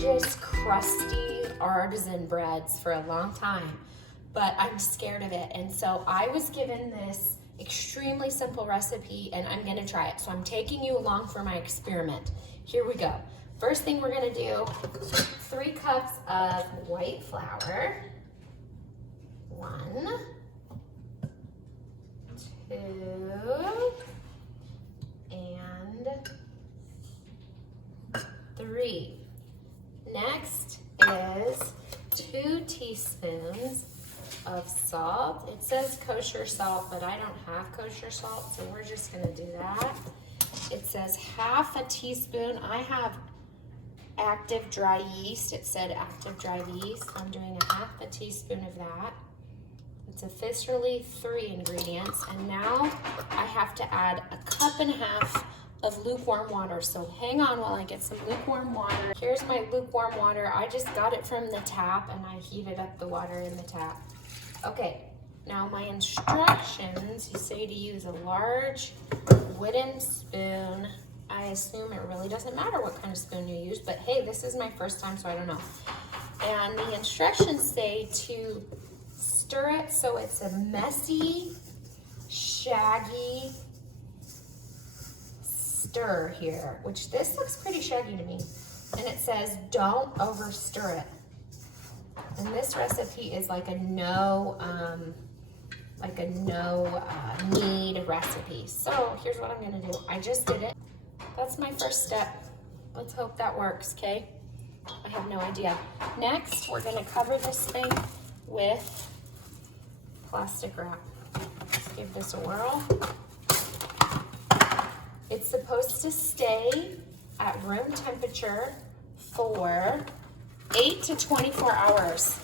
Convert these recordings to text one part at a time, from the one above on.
gorgeous, crusty artisan breads for a long time, but I'm scared of it. And so I was given this extremely simple recipe and I'm gonna try it. So I'm taking you along for my experiment. Here we go. First thing we're gonna do, 3 cups of white flour. 1, 2, and 3. Next is 2 teaspoons of salt. It says kosher salt, but I don't have kosher salt, so we're just gonna do that. It says half a teaspoon. I have active dry yeast. It said active dry yeast. I'm doing a half a teaspoon of that. It's officially 3 ingredients, and now I have to add a 1.5 cups of lukewarm water. So hang on while I get some lukewarm water. Here's my lukewarm water. I just got it from the tap and I heated up the water in the tap. Okay, now my instructions, you say to use a large wooden spoon. I assume it really doesn't matter what kind of spoon you use, but hey, this is my first time, so I don't know. And the instructions say to stir it so it's a messy, shaggy stir here, which this looks pretty shaggy to me. And it says don't over stir it. And this recipe is like a no-knead recipe. So here's what I'm gonna do. I just did it. That's my first step. Let's hope that works, okay? I have no idea. Next, we're gonna cover this thing with plastic wrap. Let's give this a whirl. It's supposed to stay at room temperature for 8 to 24 hours.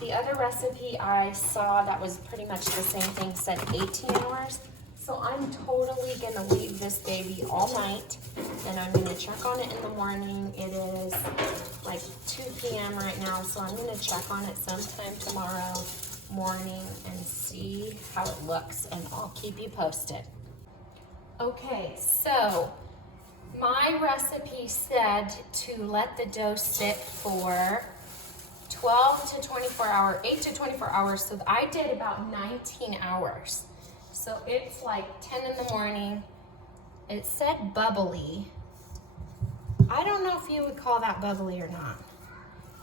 The other recipe I saw that was pretty much the same thing said 18 hours. So I'm totally gonna leave this baby all night and I'm gonna check on it in the morning. It is like 2 p.m. right now, so I'm gonna check on it sometime tomorrow morning and see how it looks, and I'll keep you posted. Okay, so my recipe said to let the dough sit for 12 to 24 hours, 8 to 24 hours, so I did about 19 hours. So it's like 10 in the morning. It said bubbly. I don't know if you would call that bubbly or not.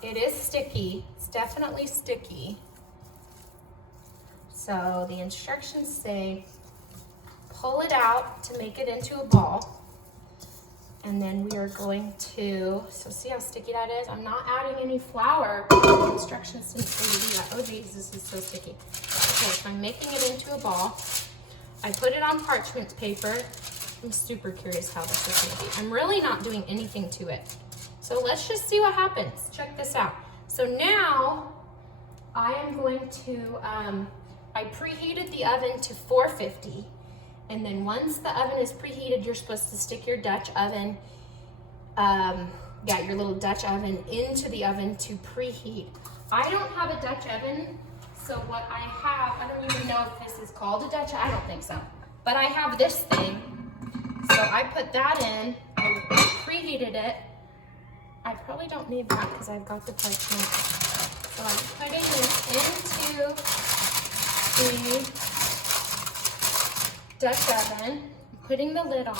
It is sticky, it's definitely sticky. So the instructions say pull it out to make it into a ball. And then we are going to, so see how sticky that is? I'm not adding any flour. The instructions didn't say to do that. Oh geez, this is so sticky. Okay, so I'm making it into a ball. I put it on parchment paper. I'm super curious how this is gonna be. I'm really not doing anything to it. So let's just see what happens. Check this out. So now I am going to, I preheated the oven to 450. And then once the oven is preheated, you're supposed to stick your Dutch oven, your little Dutch oven into the oven to preheat. I don't have a Dutch oven, so what I have, I don't even know if this is called a Dutch, I don't think so. But I have this thing, so I put that in, I preheated it. I probably don't need that because I've got the parchment. So I'm putting this into the Dutch oven, putting the lid on,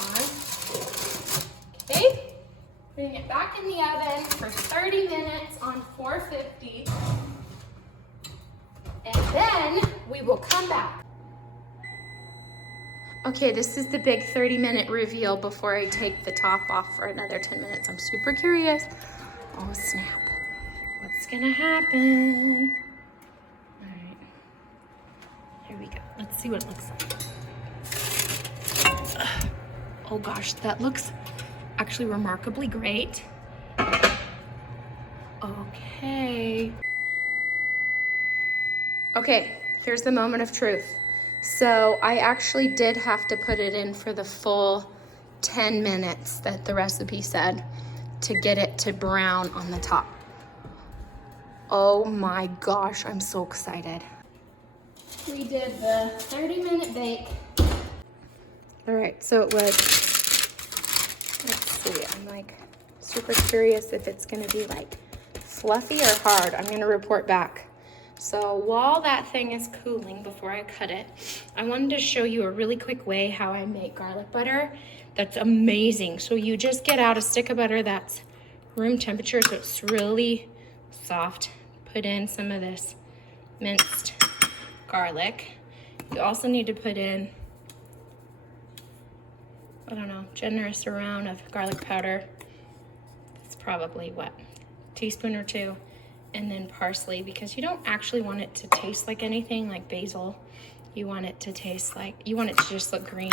okay? Putting it back in the oven for 30 minutes on 450. And then we will come back. Okay, this is the big 30-minute reveal before I take the top off for another 10 minutes. I'm super curious. Oh snap, what's gonna happen? All right, here we go. Let's see what it looks like. Oh gosh, that looks actually remarkably great. Okay. Okay, here's the moment of truth. So I actually did have to put it in for the full 10 minutes that the recipe said to get it to brown on the top. Oh my gosh, I'm so excited. We did the 30-minute bake. All right, so it was, let's see, I'm like Super curious if it's gonna be like fluffy or hard. I'm gonna report back. So while that thing is cooling before I cut it, I wanted to show you a really quick way how I make garlic butter that's amazing. So you just get out a stick of butter that's room temperature, so it's really soft. Put in some of this minced garlic. You also need to put in, I don't know, generous amount of garlic powder. It's probably what, teaspoon or two. And then parsley, because you don't actually want it to taste like anything like basil. You want it to taste like, you want it to just look green.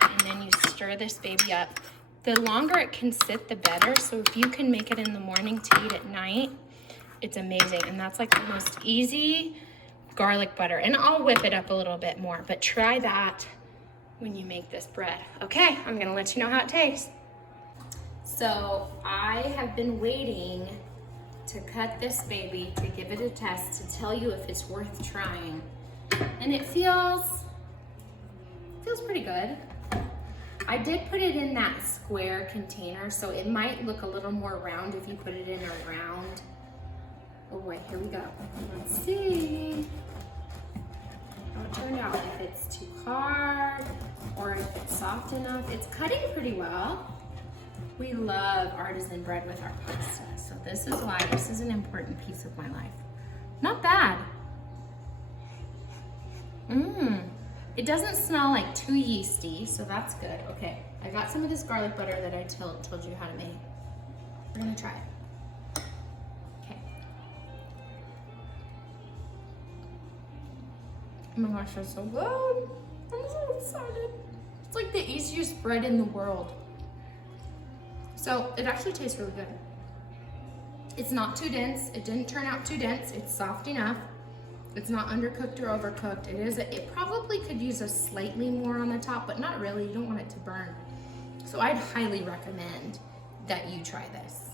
And then you stir this baby up. The longer it can sit, the better. So if you can make it in the morning to eat at night, it's amazing. And that's like the most easy garlic butter. And I'll whip it up a little bit more, but try that when you make this bread. Okay, I'm gonna let you know how it tastes. So I have been waiting to cut this baby to give it a test to tell you if it's worth trying. And it feels pretty good. I did put it in that square container, so it might look a little more round if you put it in a round. Oh wait, here we go. Let's see how it turned out. If it's too hard or if it's soft enough. It's cutting pretty well. We love artisan bread with our pasta, so this is why this is an important piece of my life. Not bad. It doesn't smell like too yeasty, so that's good. Okay, I got some of this garlic butter that I told you how to make. We're gonna try it. Okay. Oh my gosh, that's so good. I'm so excited. It's like the easiest bread in the world. So it actually tastes really good. It's not too dense. It didn't turn out too dense. It's soft enough. It's not undercooked or overcooked. It probably could use a slightly more on the top, but not really. You don't want it to burn. So I'd highly recommend that you try this.